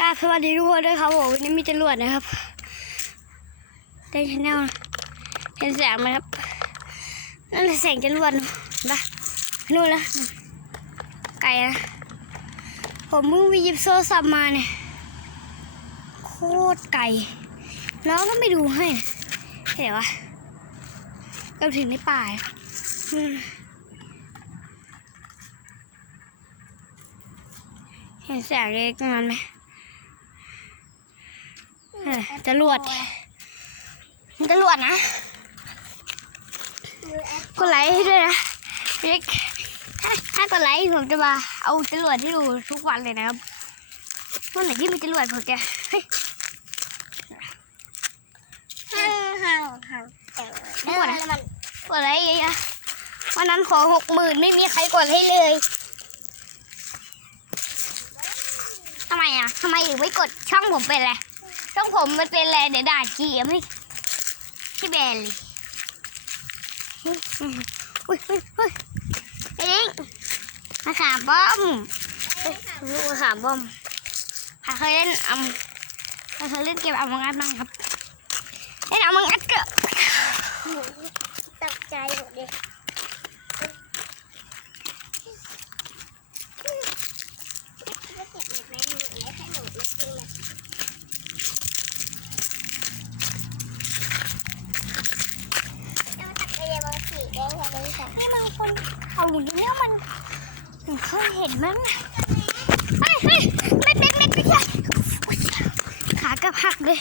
กาสวัสดีทุกคนด้วยครับผมวันนี้มีจรวดนะครับเต้นชแนลเห็นแสงไหมครับนั่นแสงจรวดนะนู่นละไกลนะผมเพิ่งไปหยิบโซ่ซับมาเนี่ยโคตรไกลน้องก็ไม่ดูให้เห็นวะเราถึงในป่าเห็นแสงเล็กมันไหม จรวดมันจรวดนะกดไลค์ให้ด้วยนะพี่เล็กถ้าถ้ากดไลค์ผมจะมาเอาจรวดที่ดูทุกวันเลยนะครับวันไหนที่มีจรวดผมจะเฮ้ยห่างห่างห่างแต่ไม่กดนะมันกดไลค์เยอะๆวันนั้นขอหกหมื่นไม่มีใครกดให้เลยทำไมอะทำไมถึงไม่กดช่องผมเป็นไร ช่องผมมันเป็นอะไรเดี๋ยวด่าจีอะไม่ที่แบนเลยอุ้ยอุ้ยอุ้ยไอ้เล้งมาขามบ้อมลูกมาขามบ้อมใครเคยเล่นอัมใครเคยเล่นเกมอัมงัดบ้างครับเล่นอัมงัดก็ตกใจหมดเลยไม่เก็บเน็ตไว้หนูไม่ให้หนูไม่กินเลยเอาจักรยานมาขี่ได้ไงเลยค่ะ นี่มันคน เขาอยู่เนี่ยมันมันเคยเห็นมันเฮ้ยเฮ้ยเม็ดเม็ดเม็ดไม่ใช่ขากระพักเลย